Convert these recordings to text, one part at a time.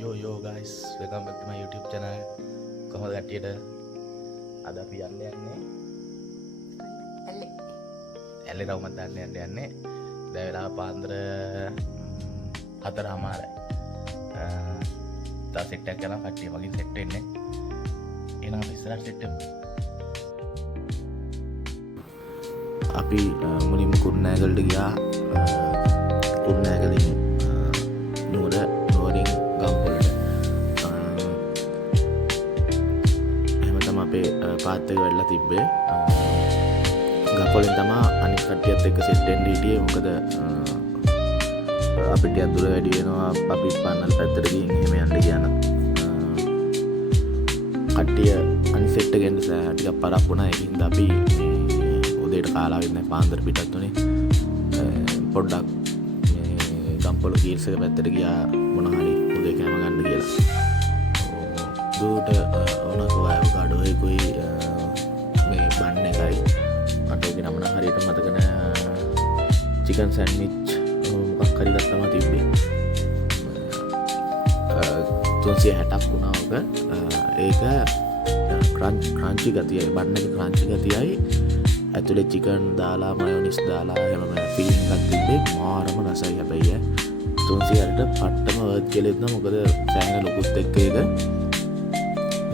Yo guys, welcome back to my YouTube channel. කොහොමද කට්ටියට? අද අපි යන්නේ ඇල්ලේ රවුමක් දාන්න යන්නේ. දැන් වෙලාව පාන්දර 4:00. තා සෙට් එකක් කරලා කට්ටිය වගේ සෙට් වෙන්නේ. එහෙනම් අපි ඉස්සරහට සෙට් වෙමු. අපි මුලින්ම කුරුණෑගලට ගියා. කුරුණෑගලින් නුවරින් ගම්පොලට. එහෙම තමයි අපේ පාත් එක වෙලා තිබ්බේ. ගම්පොලෙන් තමයි අනිත් කට්ටියත් එක්ක සෙට් වෙන්න හිටියේ. මොකද අපිට දුර වැඩි වෙනවා. අපි පන්නල් පැත්තට ගිහින් එහෙම යන්න කියන කට්ටිය අනිත් සෙට් එකෙන් ටිකක් පරක් වුණා. ඒකින්ද අපි උදේට කාලා වෙන්නේ පාන්දර පිටත් උනේ. පොඩ්ඩක් ගම්පොල කීල්ස් එක පැත්තට ගියා මොන හරි උදේ කෑම ගන්න කියලා. දුවට ඕනකෝ අවකාඩෝ එකයි මේ බන් එකයි මට ඔගේ නම නම් හරියට මතක නෑ. චිකන් සෑන්ඩ්විච් මොකක් හරි එකක් තමයි තිබ්බේ. 360ක් වුණා ඔක. ඒක ක්‍රන්චි ගතියයි බන් එකේ ක්‍රන්චි ගතියයි ඇතුලේ චිකන් දාලා මයොනිස් දාලා එහෙම ෆිලිං එකක් තිබ්බේ. මාරම රසයි හැබැයි 360ට පට්ටම වර්ත් කියලා ඉන්නවා. මොකද සෑහෙන ලොකුත් එක්ක ඒක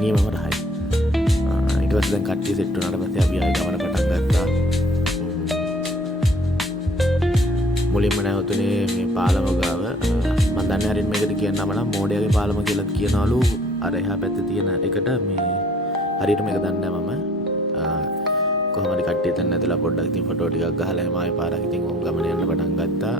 නියමම රහයි. ඊට පස්සේ දැන් කට්ටිය සෙට් වුණාට පස්සේ අපි ආයෙ ගමන පටන් ගත්තා. මුලින්ම නැවතුනේ මේ පාලම ගාව. මම දන්නේ හරියට මේකට කියන්න නම නම් මෝඩයාගේ පාලම කියලා කියනවලු. අර එහා පැත්තේ තියෙන එකට මේ හරියට මේක දන්නේ නැහැ මම. කොහොමද කට්ටිය එතන ඇදලා පොඩ්ඩක් ඉතින් ෆොටෝ ටිකක් ගහලා එම ආයෙ පාරක් ඉතින් ඕම් ගමන යන්න පටන් ගත්තා.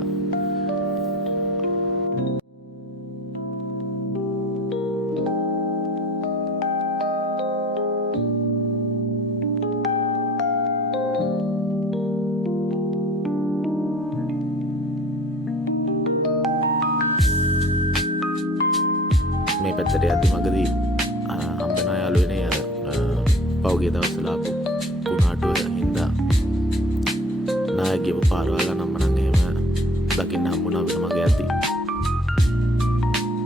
මේ පැත්තට යද්දි මගදී හම්බෙන යාළුවනේ අර පෞගේ දවස්වල ආපු කුණාටුව හින්දා නායකගේ පාරවල නම් මනම් එහෙම දකින්න හම්බුණා අපිට මගේ යද්දි.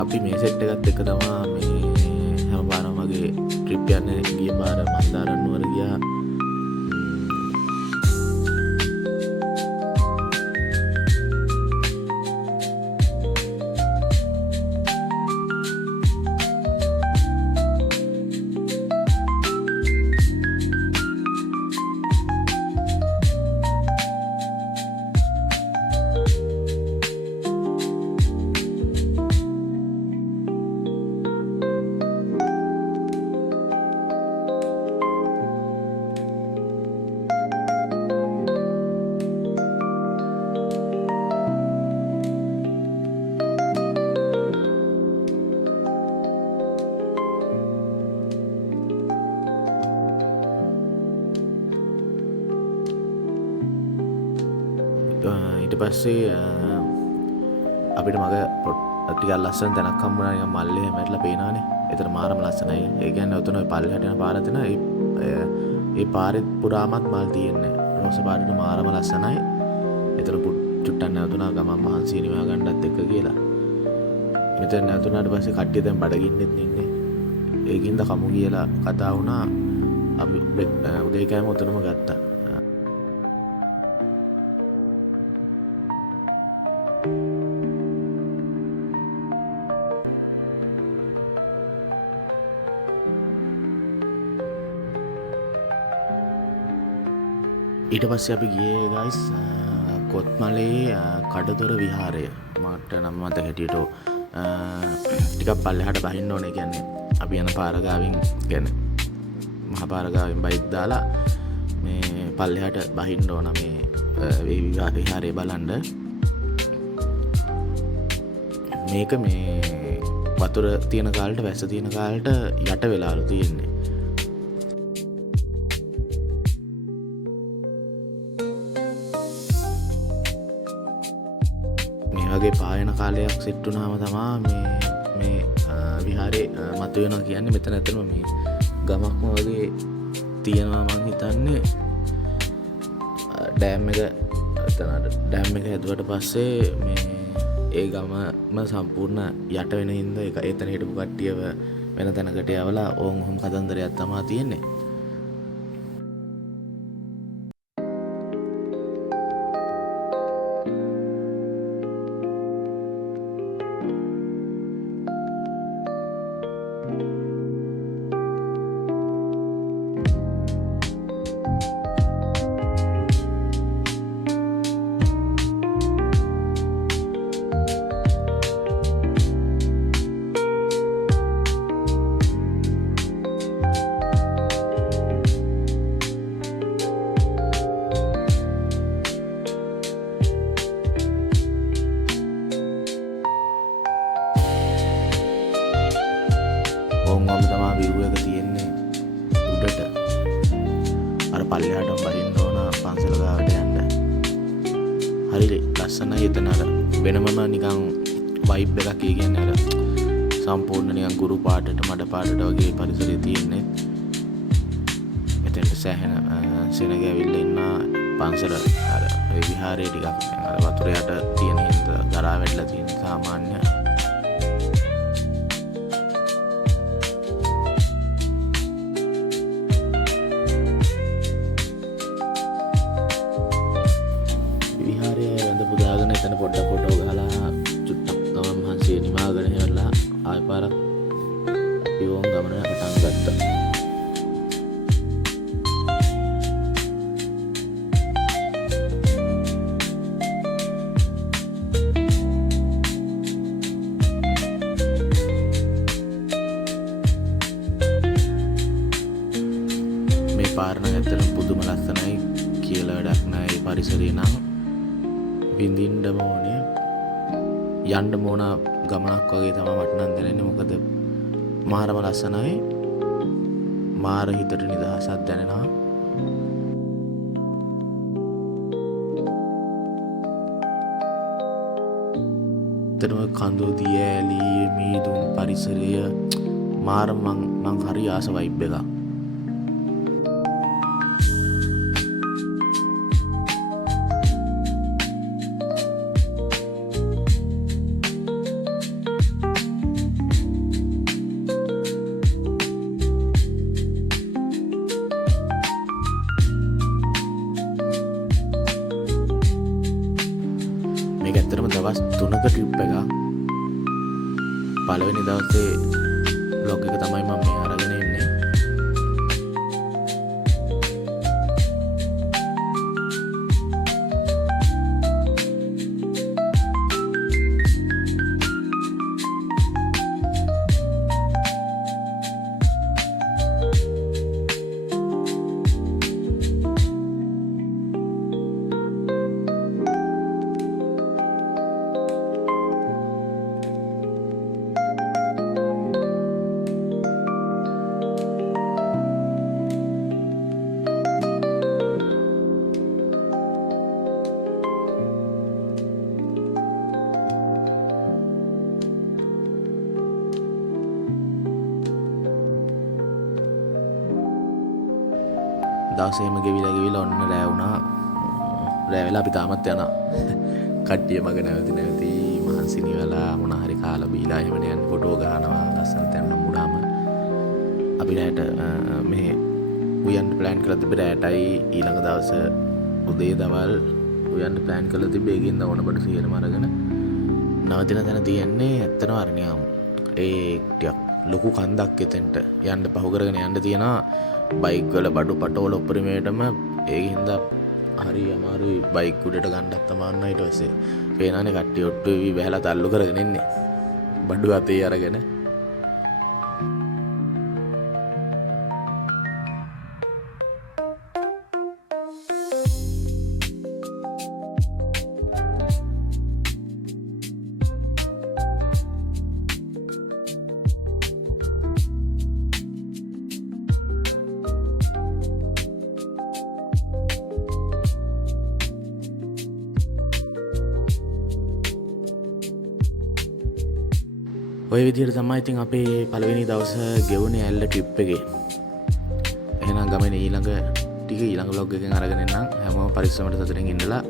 අපි මේ සෙට් එකත් එක තමයි මේ හැම පාරම මගේ ට්‍රිප් යන්නේ ගිය පාර මන්දාරම් නුවර ගියා. ඊට පස්සේ අපිට මග ටිකක් ලස්සන තැනක් හම්බුණා. නිකන් මල්ලේ හැමట్లా පේනවානේ. ඒතර මාරම ලස්සනයි. ඒ කියන්නේ උතන ඔය පල්ලෙහාට යන පාර දෙන ඒ පාරේ පුරාමත් මල් තියෙන්නේ. රෝස පාටට මාරම ලස්සනයි. ඒතර චුට්ටක් නැවතුණා ගමන් මහන්සිය නිවා ගන්නත් එක්ක කියලා. මෙතන නැවතුණාට පස්සේ කට්ටිය දැන් බඩගින්නෙත් ඉන්නේ. ඒකින්ද කමු කියලා කතා වුණා. අපි උදේ කෑම උතනම ගත්තා. ඊට පස්සේ අපි ගියේ ගයිස් කොත්මලේ කඩදොර විහාරය. මට නම් මතක හැටියට ටිකක් පල්ලෙහාට බහින්න ඕනේ. කියන්නේ අපි යන පාර ගාවින් කියන්නේ මහා පාර ගාවින් බයික් දාලා මේ පල්ලෙහාට බහින්න ඕන මේ විහාරය බලන්න. මේක මේ වතුර තියෙන කාලෙට වැස්ස තියෙන කාලෙට යට වෙලාලු තියෙන්නේ. වගේ පායන කාලයක් සෙට් වුණාම තමයි මේ විහාරේ මතුවෙනවා කියන්නේ. මෙතන ඇත්තටම මේ ගමක්ම වගේ තියෙනවා මං හිතන්නේ. ඩෑම් එක හැදුවට පස්සේ මේ ඒ ගම සම්පූර්ණ යට වෙන හින්දා ඒක එතන හිටපු කට්ටියව වෙන තැනකට යවලා ඕන් ඔහොම කතන්දරයක් තමයි තියෙන්නේ. ඕන්වම තමා විව් එක තියෙන්නේ උඩට. අර පල්ලෙහාටම බහින්න ඕන පන්සල ගාවට යන්න. හරි ලස්සනයි එතන අර වෙනමම නිකන් වයිබ් එකක්. ඒ කියන්නේ අර සම්පූර්ණ නිකන් ගුරු පාටට මඩ පාටට වගේ පරිසරය තියෙන්නේ. එතනට සෑහෙන සෙනග ඇවිල්ලා ඉන්න පන්සල අර විහාරයේ ටිකක් අර වතුර යට තියෙන හින්දා ගරා වැටලා තියෙන සාමාන්‍ය එතන පොඩ්ඩක් ෆොටෝ ගහලා චුට්ටක් ගමන් මහන්සිය නිමාගෙන ඉවරලා ආයෙ පාරක් යෝන් ගමන පටන් ගත්තා. මේ පාර නම් ඇත්තටම පුදුම ලස්සනයි කියලා වැඩක් නැහැ. ඒ පරිසරේ නම් විඳින්නම ඕනේ යන්න ඕන ගමනක් වගේ තමයි මට නම් දැනෙන්නේ. මොකද මාරම ලස්සනයි, මාර හිතට නිදහසක් දැනෙනවා. එතනම කඳු දිය ඇලි මීදුම් පරිසරය මාර මං හරි ආස වයිබ් එකක්. මේක ඇත්තටම දවස් 3ක ට්‍රිප් එකක්. පළවෙනි දවසේ බ්ලොග් එක තමයි මම මේ අරගෙන ඉන්නේ. දවසේම ගෙවිලා ඔන්න රෑ වුණා. රෑ වෙලා අපි තාමත් යනවා. කට්ටිය මග නැවති මහන්සි නිවලා මොන හරි කාලා බීලා එහෙමනේ යන්නේ. ෆොටෝ ගහනවා. ලස්සනට යන හම්බුනාම අපි රෑට මේ උයන් ප්ලෑන් කරලා තිබ්බේ රෑටයි ඊළඟ දවස උදේ දවල් උයන් ප්ලෑන් කරලා තිබ්බේ. ඒකින්ද ඕන බඩ සියලම අරගෙන නවතින තැන තියෙන්නේ ඇත්තටම අරණියම්. ඒ ටිකක් ලොකු කන්දක් එතෙන්ට යන්න පහු කරගෙන යන්න තියෙනවා. බයික් වල බඩු පටෝල උපරිමයටම ඒක හින්දා හරි අමාරුයි බයික් උඩට ගන්නත් තමාන්න. ඊට පස්සේ පේනානේ කට්ටිය ඔට්ටු වෙවි බහැලා තල්ලු කරගෙන ඉන්නේ බඩු අතේ අරගෙන. ඔය විදිහට තමයි ඉතින් අපේ පළවෙනි දවස ගෙවුනේ ඇල්ල ට්‍රිප් එකේ. එහෙනම් ගමනේ ඊළඟ ටික ඊළඟ vlog එකෙන් අරගෙන එන්නම්. හැමෝම පරිස්සමට සතුටින් ඉන්නලා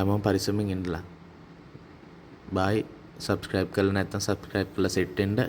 හැමෝම පරිස්සමෙන් ඉන්නලා. බයි. සබස්ක්‍රයිබ් කරලා නැත්නම් සබස්ක්‍රයිබ් කරලා සෙට් වෙන්න.